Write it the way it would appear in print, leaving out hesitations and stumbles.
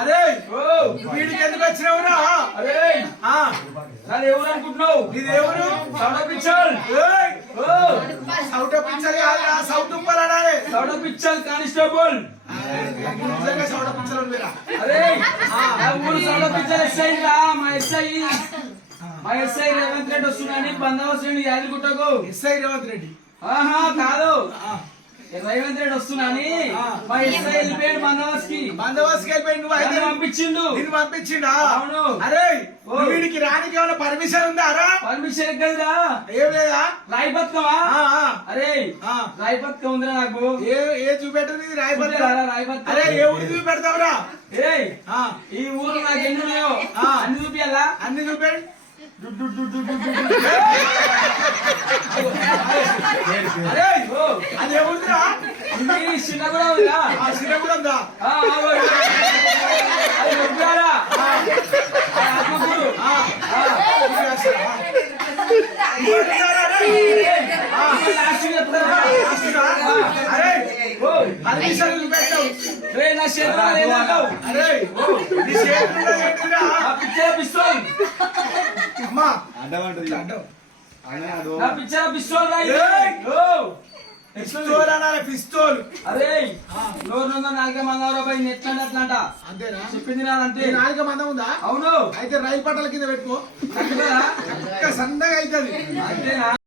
అరే వీడికి ఎందుకు వచ్చినావురా? అరే నాది ఎవరు అనుకుంటున్నావు? ఇది ఎవరు? సౌట పిచ్చల్. సౌట పిచ్చల్ సౌట్ అనాలి. సౌట పిచ్చల్ కానిస్టేబుల్. సౌట పిచ్చల్ అరే ఊరు సౌట పిచ్చల్ ఎస్ఐ రా. మా ఎస్ఐ రేవంత్ రెడ్డి వస్తున్నాని బందోబస్తు యాదగిరిగుట్టకు. ఎస్ఐ రేవంత్ రెడ్డి కాదు, రేవంత్ రెడ్డి వస్తున్నాని మా ఎస్ఐ వెళ్ళిపోయాడు బందోబస్తుకి వెళ్ళిపోయి నువ్వు అయితే పంపించిండు. నిన్ను పంపించిండా? అవును. అరే వీడికి రానికి ఏమైనా పర్మిషన్ ఉందా? పర్మిషన్ ఎక్కడా? ఏం లేదా? రాయి బతుకమా? అరే రాయి బతుకం ఉందిరా నాకు. ఏ చూపెట్టదు రాయి బతుకం? అరే ఏ ఊరు చూపెడతావురా? ఈ ఊరు నాకు ఎన్ని ఉన్నాయో అన్ని చూపియాలా? అన్ని చూపెడు. అరే అదే ఉందిరా? చిన్న కూడా ఉందా? చిన్న కూడా ఉందా? పిస్తోల్. అరే నోరు నాలుగే మందం రూపాయి ఎట్లా అంతేనా? చెప్పింది నాదంటే. నాలుగే మందం ఉందా? అవును. అయితే రైలు పట్టాల కింద పెట్టుకో, సన్నగా అవుతుంది. అంతేనా?